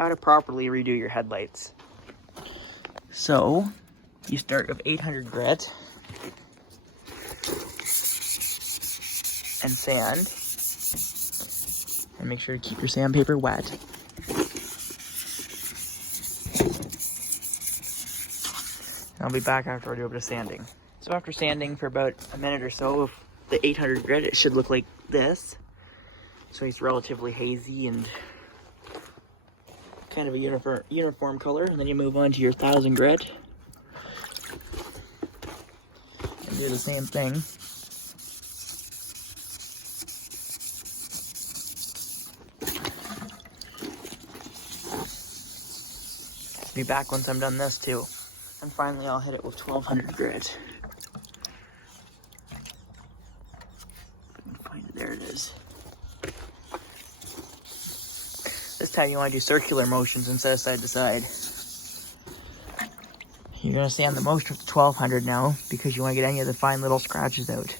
how to properly redo your headlights. So, you start with 800 grit and sand. And make sure to keep your sandpaper wet. And I'll be back after I do a bit of sanding. So after sanding for about a minute or so of the 800 grit, it should look like this. So it's relatively hazy and kind of a uniform color. And then you move on to your 1000 grit. And do the same thing. Be back once I'm done this too. And finally I'll hit it with 1200 grit. Find it, there it is. This time you want to do circular motions instead of side to side. You're going to sand the most with 1200 now because you want to get any of the fine little scratches out.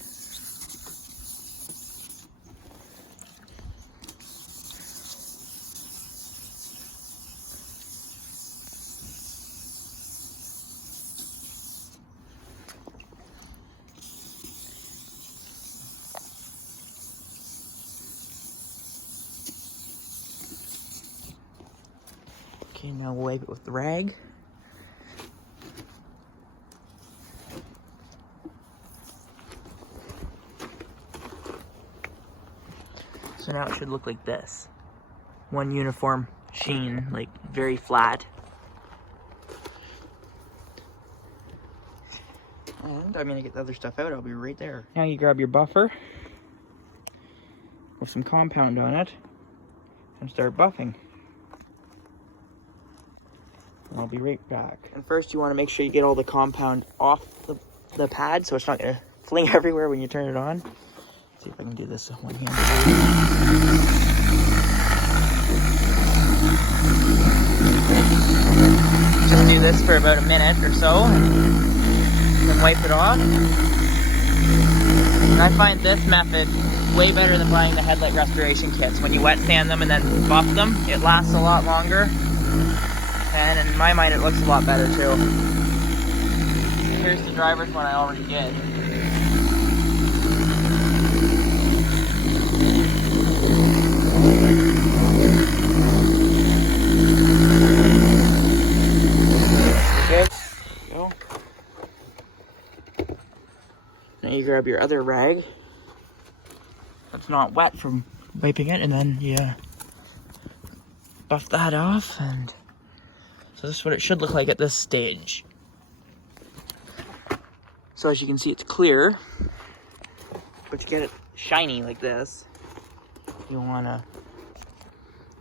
Okay, now we'll wipe it with the rag. So now it should look like this. One uniform sheen, like very flat. And I'm gonna get the other stuff out, I'll be right there. Now you grab your buffer with some compound on it and start buffing. I'll be right back. And first you want to make sure you get all the compound off the pad so it's not going to fling everywhere when you turn it on. Let's see if I can do this with one hand. Just do this for about a minute or so and then wipe it off. And I find this method way better than buying the headlight restoration kits. When you wet sand them and then buff them, it lasts a lot longer. And in my mind, it looks a lot better too. Here's the driver's one I already did. Okay, go. Now you grab your other rag that's not wet from wiping it, and then you buff that off, and so this is what it should look like at this stage. So as you can see, it's clear, but to get it shiny like this, you want to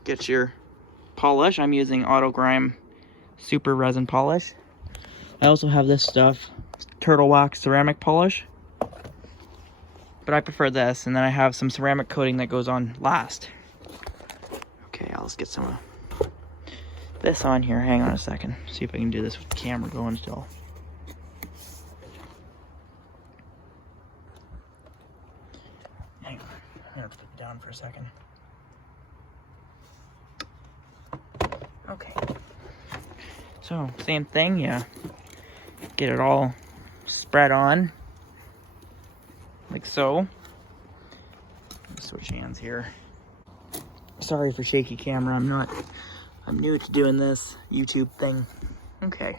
get your polish. I'm using Auto Grime Super Resin Polish. I also have this stuff, Turtle Wax Ceramic Polish, but I prefer this, and then I have some ceramic coating that goes on last. Okay, I'll just get some of this on here. Hang on a second. See if I can do this with the camera going still. Hang on. I'm gonna have to put it down for a second. Okay. So, same thing, yeah. Get it all spread on. Like so. Switch hands here. Sorry for shaky camera. I'm new to doing this YouTube thing. Okay.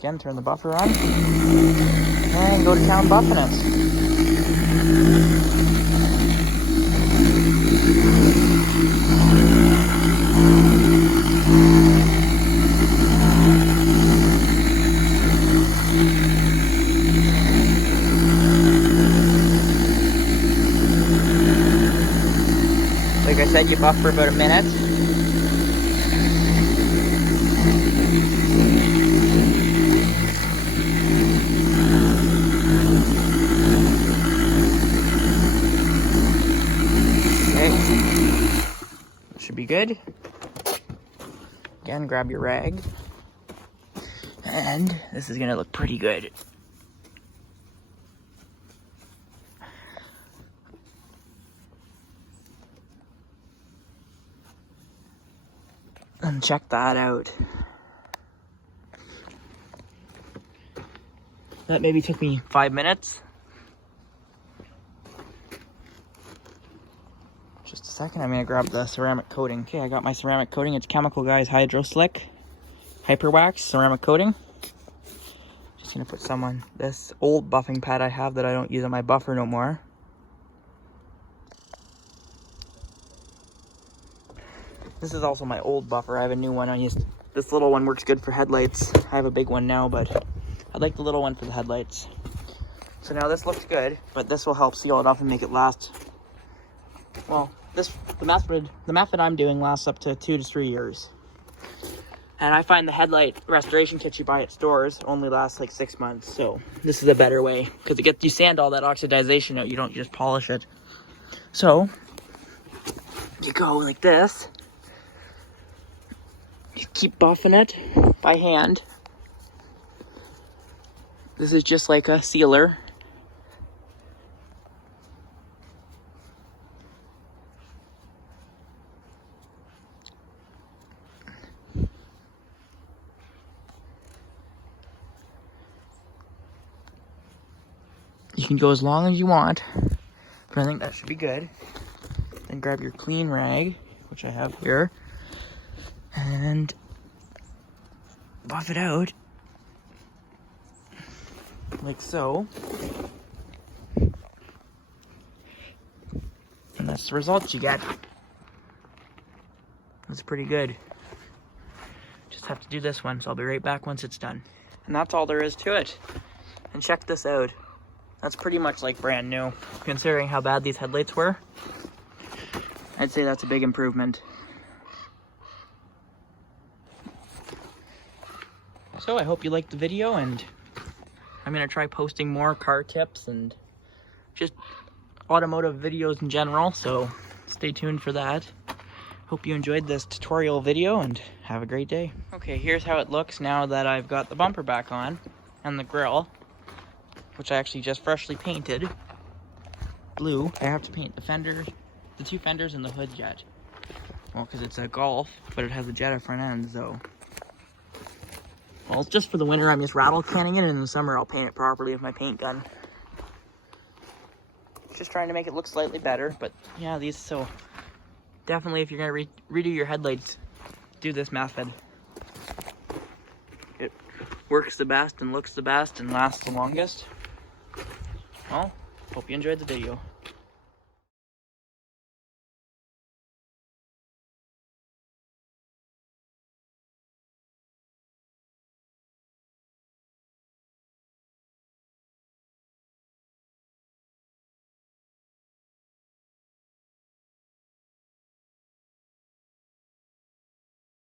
Again, turn the buffer on. And go to town buffing it. Like I said, you buff for about a minute. Should be good. Again, grab your rag. And this is gonna look pretty good. And check that out. That maybe took me 5 minutes. Just a second, I'm gonna grab the ceramic coating. Okay, I got my ceramic coating. It's Chemical Guys Hydro Slick Hyper Wax ceramic coating. Just gonna put some on this old buffing pad I have that I don't use on my buffer no more. This is also my old buffer. I have a new one. This little one works good for headlights. I have a big one now, but I like the little one for the headlights. So now this looks good, but this will help seal it up and make it last. Well, the method I'm doing lasts up to 2 to 3 years. And I find the headlight restoration kits you buy at stores only last like 6 months. So this is a better way because you sand all that oxidization out. You don't just polish it. So you go like this. You keep buffing it by hand. This is just like a sealer. You can go as long as you want, but I think that should be good. Then grab your clean rag, which I have here, and buff it out like so. And that's the results you get. That's pretty good. Just have to do this one, so I'll be right back once it's done. And that's all there is to it. And check this out. That's pretty much like brand new. Considering how bad these headlights were, I'd say that's a big improvement. So I hope you liked the video, and I'm gonna try posting more car tips and just automotive videos in general, so stay tuned for that. Hope you enjoyed this tutorial video and have a great day. Okay, here's how it looks now that I've got the bumper back on and the grille, which I actually just freshly painted blue. I have to paint the fenders, the 2 fenders and the hood yet. Well, because it's a Golf, but it has a Jetta front end, so. Well, just for the winter, I'm just rattle canning it, and in the summer, I'll paint it properly with my paint gun. Just trying to make it look slightly better, but yeah, so definitely if you're gonna redo your headlights, do this method. It works the best and looks the best and lasts the longest. Well, hope you enjoyed the video.